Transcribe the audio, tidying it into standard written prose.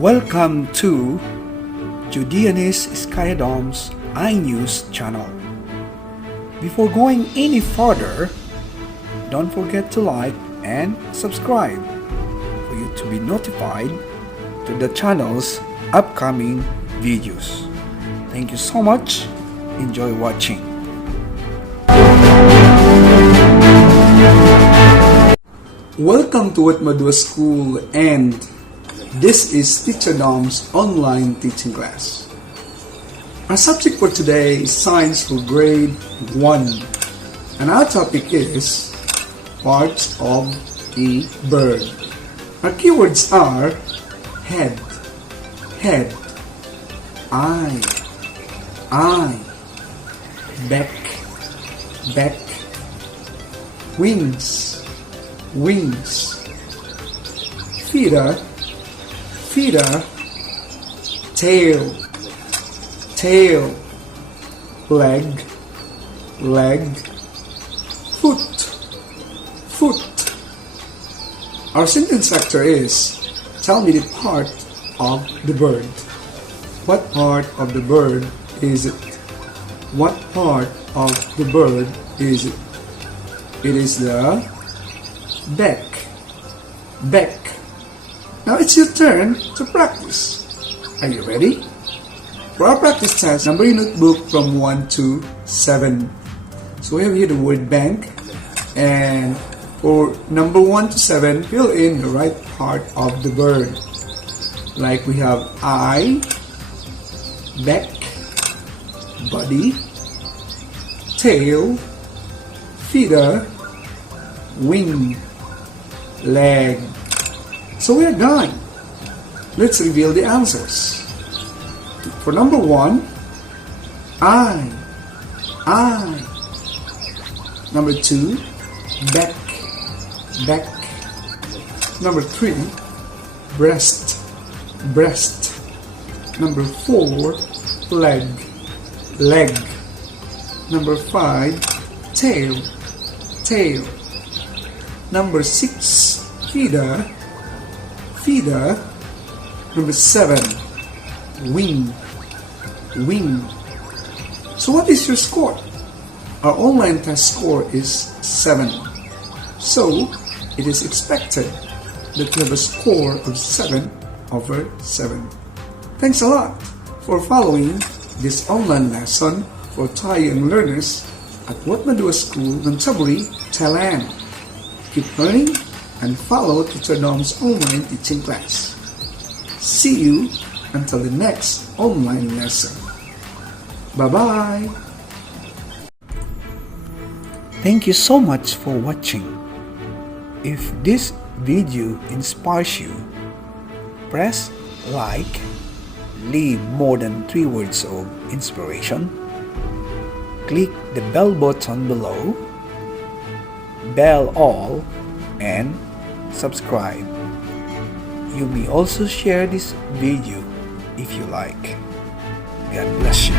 Welcome to Judeanist Skydom's iNews channel. Before going any further, don't forget to like and subscribe for you to be notified to the channel's upcoming videos. Thank you so much. Enjoy watching. Welcome to Watmadua School, and this is Teacher Dom's online teaching class. Our subject for today is Science for Grade 1, and our topic is Parts of a Bird. Our keywords are head, head, eye, back, back, wings, wings, feeder, feeder, tail, tail, leg, leg, foot, foot. Our sentence structure is, tell me the part of the bird. What part of the bird is it? What part of the bird is it? It is the back, back. Now it's your turn to practice. Are you ready? For our practice test, number your notebook from 1 to 7. So we have here the word bank, and for number 1 to 7, fill in the right part of the bird. Like we have eye, back, body, tail, feeder, wing, leg. So we are done. Let's reveal the answers. For number 1, eye. Number 2, back, back. Number 3, breast, breast. Number 4, leg, leg. Number 5, tail, tail. Number 6, feeder, feeder. Number 7, wing, wing. So what is your score? Our online test score is 7. So it is expected that you have a score of 7 over 7. Thanks a lot for following this online lesson for Thai young learners at Watmadua School, Nonthaburi, Thailand. Keep learning and follow Teacher Dom's online teaching class. See you until the next online lesson. Bye-bye! Thank you so much for watching. If this video inspires you, press like, leave more than 3 words of inspiration, click the bell button below, bell all, and subscribe. You may also share this video if you like. God bless you.